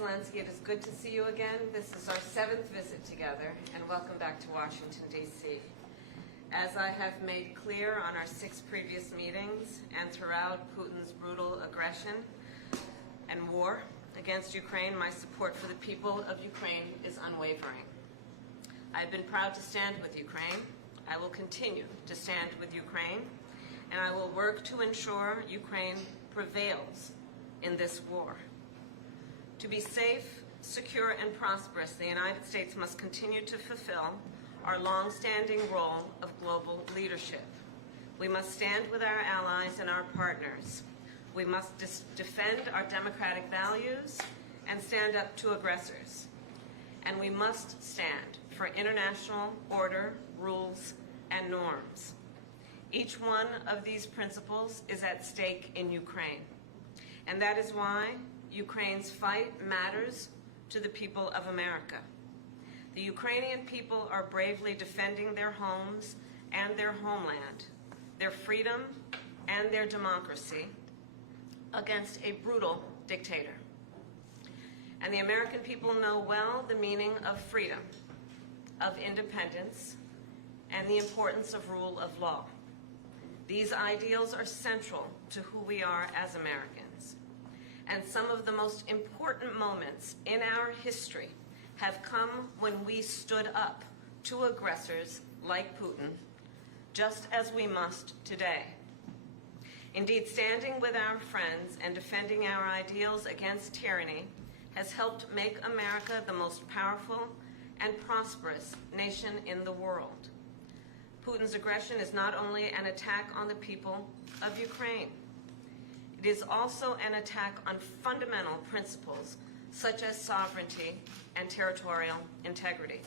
Zelenskyy, it is good to see you again. This is our 7th visit together, and welcome back to Washington, D.C. As I have made clear on our 6 previous meetings and throughout Putin's brutal aggression and war against Ukraine, my support for the people of Ukraine is unwavering. I have been proud to stand with Ukraine. I will continue to stand with Ukraine, and I will work to ensure Ukraine prevails in this war. To be safe, secure, and prosperous, the United States must continue to fulfill our long-standing role of global leadership. We must stand with our allies and our partners. We must defend our democratic values and stand up to aggressors. And we must stand for international order, rules, and norms. Each one of these principles is at stake in Ukraine. And that is why Ukraine's fight matters to the people of America. The Ukrainian people are bravely defending their homes and their homeland, their freedom and their democracy against a brutal dictator. And the American people know well the meaning of freedom, of independence, and the importance of rule of law. These ideals are central to who we are as Americans. And some of the most important moments in our history have come when we stood up to aggressors like Putin, just as we must today. Indeed, standing with our friends and defending our ideals against tyranny has helped make America the most powerful and prosperous nation in the world. Putin's aggression is not only an attack on the people of Ukraine, it is also an attack on fundamental principles such as sovereignty and territorial integrity.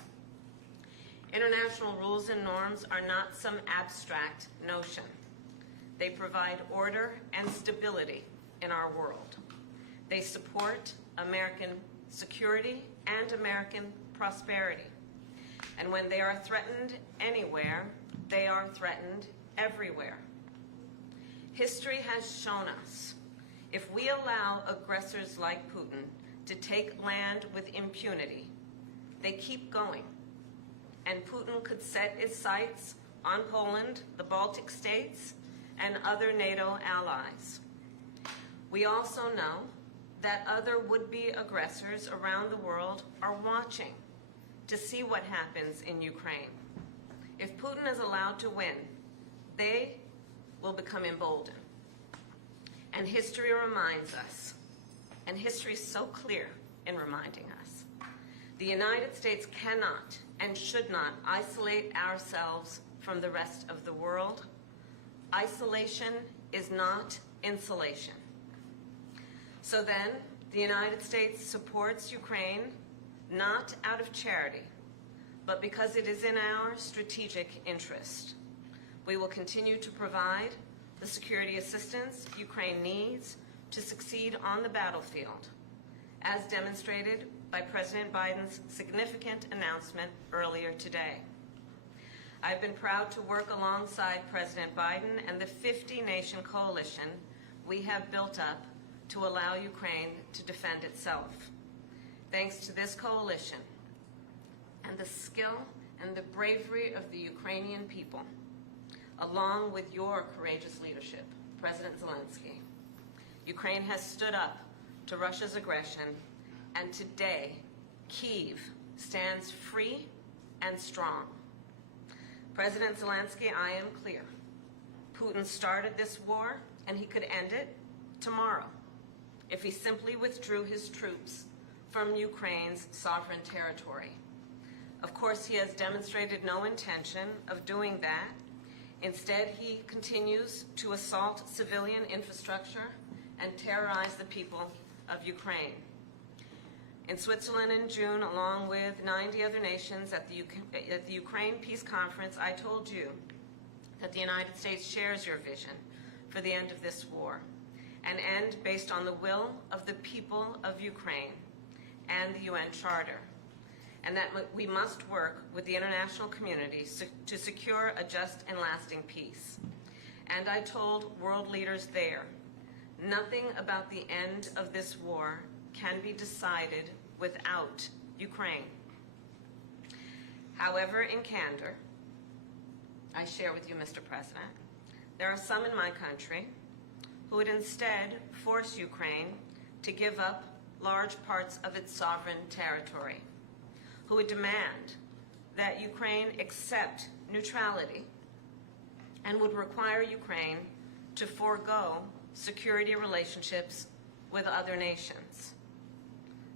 International rules and norms are not some abstract notion. They provide order and stability in our world. They support American security and American prosperity. And when they are threatened anywhere, they are threatened everywhere. History has shown us, if we allow aggressors like Putin to take land with impunity, they keep going. And Putin could set his sights on Poland, the Baltic states, and other NATO allies. We also know that other would-be aggressors around the world are watching to see what happens in Ukraine. If Putin is allowed to win, they will become emboldened. And history reminds us, and history is so clear in reminding us, the United States cannot and should not isolate ourselves from the rest of the world. Isolation is not insulation. So then, the United States supports Ukraine not out of charity, but because it is in our strategic interest. We will continue to provide the security assistance Ukraine needs to succeed on the battlefield, as demonstrated by President Biden's significant announcement earlier today. I've been proud to work alongside President Biden and the 50-nation coalition we have built up to allow Ukraine to defend itself. Thanks to this coalition and the skill and the bravery of the Ukrainian people, along with your courageous leadership, President Zelenskyy, Ukraine has stood up to Russia's aggression, and today, Kyiv stands free and strong. President Zelenskyy, I am clear. Putin started this war, and he could end it tomorrow if he simply withdrew his troops from Ukraine's sovereign territory. Of course, he has demonstrated no intention of doing that. Instead, he continues to assault civilian infrastructure and terrorize the people of Ukraine. In Switzerland in June, along with 90 other nations at the Ukraine Peace Conference, I told you that the United States shares your vision for the end of this war, an end based on the will of the people of Ukraine and the UN Charter, and that we must work with the international community to secure a just and lasting peace. And I told world leaders there, nothing about the end of this war can be decided without Ukraine. However, in candor, I share with you, Mr. President, there are some in my country who would instead force Ukraine to give up large parts of its sovereign territory, who would demand that Ukraine accept neutrality and would require Ukraine to forego security relationships with other nations.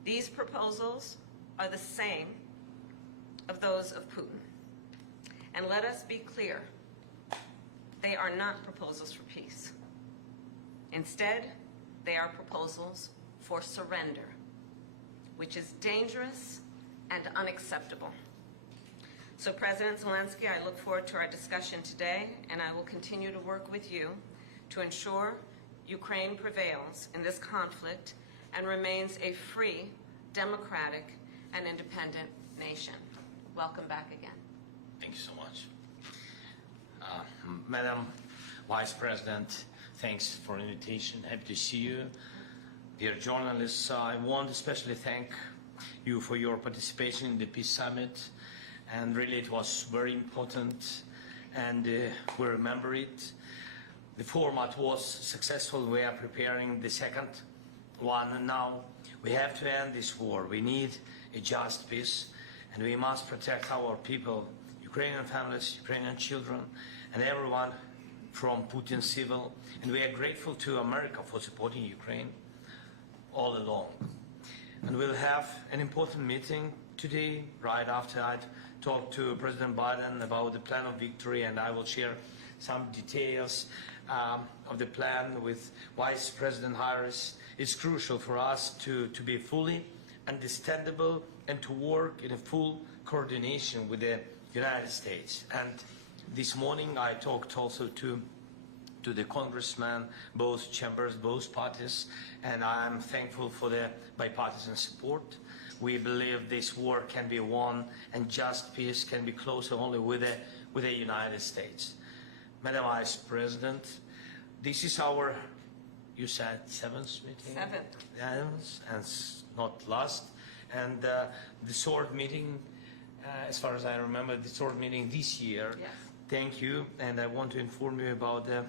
These proposals are the same of those of Putin. And let us be clear, they are not proposals for peace. Instead, they are proposals for surrender, which is dangerous and unacceptable. So, President Zelenskyy, I look forward to our discussion today, and I will continue to work with you to ensure Ukraine prevails in this conflict and remains a free, democratic, and independent nation. Welcome back again. Thank you so much. Madam Vice President, thanks for the invitation. Happy to see you. Dear journalists, I want to especially thank you for your participation in the Peace Summit. And really it was very important, and we remember it. The format was successful. We are preparing the second one, and now we have to end this war. We need a just peace, and we must protect our people, Ukrainian families, Ukrainian children, and everyone from Putin's civil. And we are grateful to America for supporting Ukraine all along. And we'll have an important meeting today, right after I talk to President Biden about the plan of victory, and I will share some details of the plan with Vice President Harris. It's crucial for us to be fully understandable and to work in a full coordination with the United States. And this morning I talked also to the congressmen, both chambers, both parties, and I'm thankful for the bipartisan support. We believe this war can be won and just peace can be closer only with the United States. Madam Vice President, this is our, you said, seventh meeting? Seventh. Yes, and not last. And the third meeting, as far as I remember, the third meeting this year. Yes. Thank you, and I want to inform you about the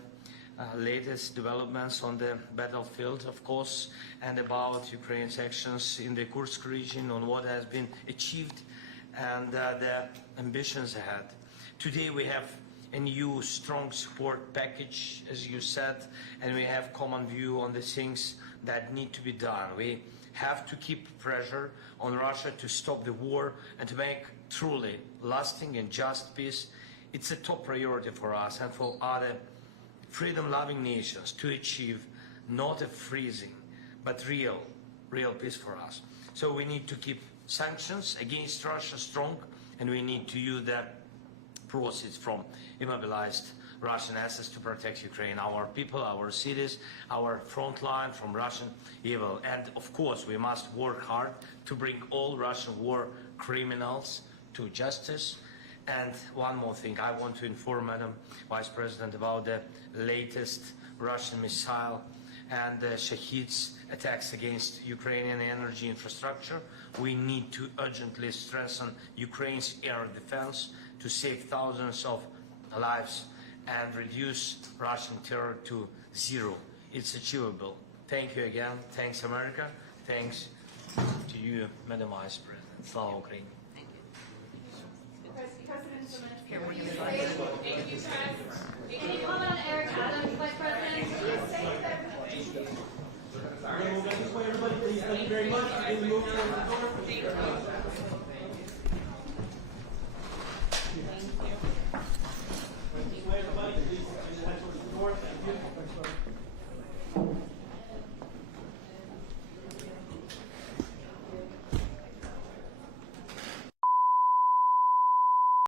latest developments on the battlefield, of course, and about Ukraine's actions in the Kursk region, on what has been achieved and the ambitions ahead. Today we have a new strong support package, as you said, and we have common view on the things that need to be done. We have to keep pressure on Russia to stop the war and to make truly lasting and just peace. It's a top priority for us and for other freedom-loving nations to achieve not a freezing, but real peace for us. So we need to keep sanctions against Russia strong, and we need to use the proceeds from immobilized Russian assets to protect Ukraine, our people, our cities, our front line from Russian evil. And of course, we must work hard to bring all Russian war criminals to justice. And one more thing, I want to inform Madam Vice President about the latest Russian missile and the Shahid's attacks against Ukrainian energy infrastructure. We need to urgently strengthen Ukraine's air defense to save thousands of lives and reduce Russian terror to zero. It's achievable. Thank you again. Thanks, America. Thanks to you, Madam Vice President. Slava Ukraine. Thank you. President Zelenskyy, Here, we're thank gonna you, President.